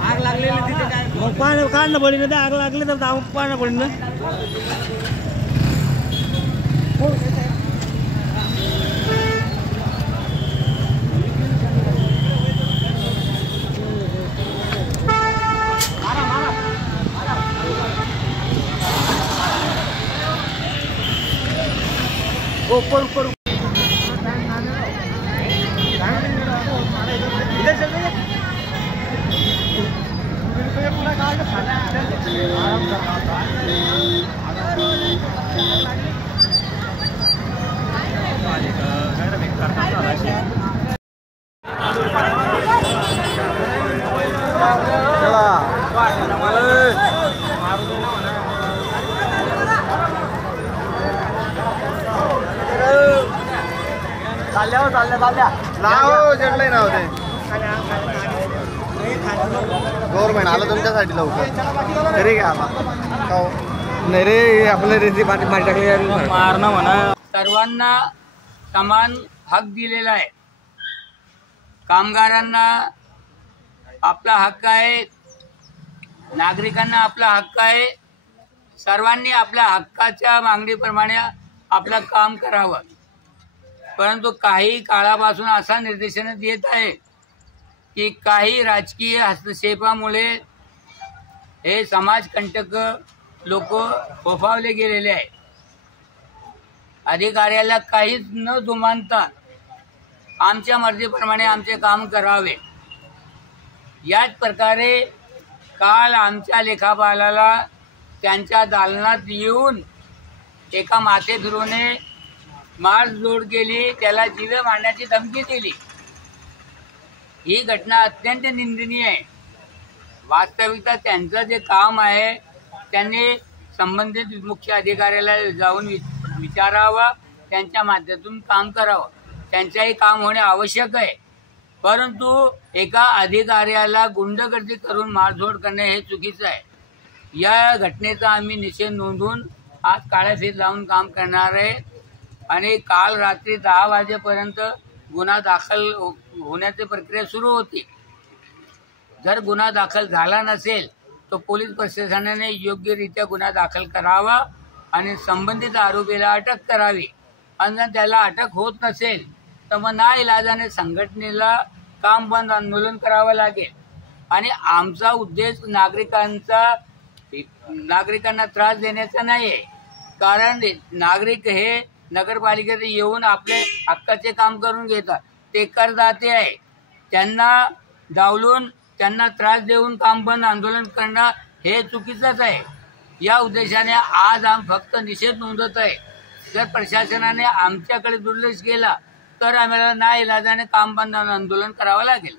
आग लागलेली तिथे काय मग पाणी काढणं पडेल ना, आग लागली तर पाणी पडेल ना. ऊपर ऊपर गव्हर्नमेंट आलं तुमच्यासाठी लवकर तरी काय नाही रे आपलं रेती माती टाकली मारणं म्हणा. सर्वांना समान हक दिलेला आहे. कामगारांना आपला हक्क आहे, नागरिकांना आपला हक्क आहे. सर्वांनी आपल्या हक्काच्या मागणीप्रमाणे आपलं काम करावं. परंतु काही काळापासून असा निर्देशन येत आहे की काही राजकीय हस्तक्षेपामुळे हे समाजकंटक लोक फोफावले गेलेले आहे. अधिकाऱ्याला काहीच न जुमानता आमच्या मर्जीप्रमाणे आमचे काम करावे. याच प्रकारे काल आमच्या लेखापालाला त्यांच्या दालनात येऊन एका माथेफिरूने मारझोड केली, त्याला जीवे मारण्याची धमकी दिली. ही घटना अत्यंत निंदनीय आहे. वास्तविकता त्यांचं जे काम आहे त्यांनी संबंधित मुख्य अधिकाऱ्याला जाऊन विचारावं, त्यांच्या माध्यमातून काम करावं. त्यांचंही काम होणे आवश्यक आहे. परंतु एका अधिकाऱ्याला गुंडगर्दी करून मारझोड करणे हे चुकीचं आहे. या घटनेचा आम्ही निषेध नोंदवून आज काळ्या फीत लावून काम करणार आहे. आणि काल रात्री 10 वाजेपर्यंत गुन्हा दाखल होण्याची प्रक्रिया सुरू होती. जर गुन्हा दाखल झाला नसेल तर पोलीस प्रशासनाने योग्यरित्या गुन्हा दाखल करावा आणि संबंधित आरोपीला अटक करावी. आणि जर त्याला अटक होत नसेल तर मग नाइलाजाने संघटनेला काम बंद आंदोलन करावं लागेल. आणि आमचा उद्देश नागरिकांना त्रास देण्याचा नाही आहे. कारण नागरिक हे नगरपालिकेत येऊन आपले हक्काचे काम करून घेतात. ते करदाते आहे. त्यांना डावलून त्यांना त्रास देऊन काम बंद आंदोलन करणं हे चुकीचंच आहे. या उद्देशाने आज आम्ही फक्त निषेध नोंदवत आहे. जर प्रशासनाने आमच्याकडे दुर्लक्ष केला तर आम्हाला नाइलाजाने काम बंद आंदोलन करावं लागेल.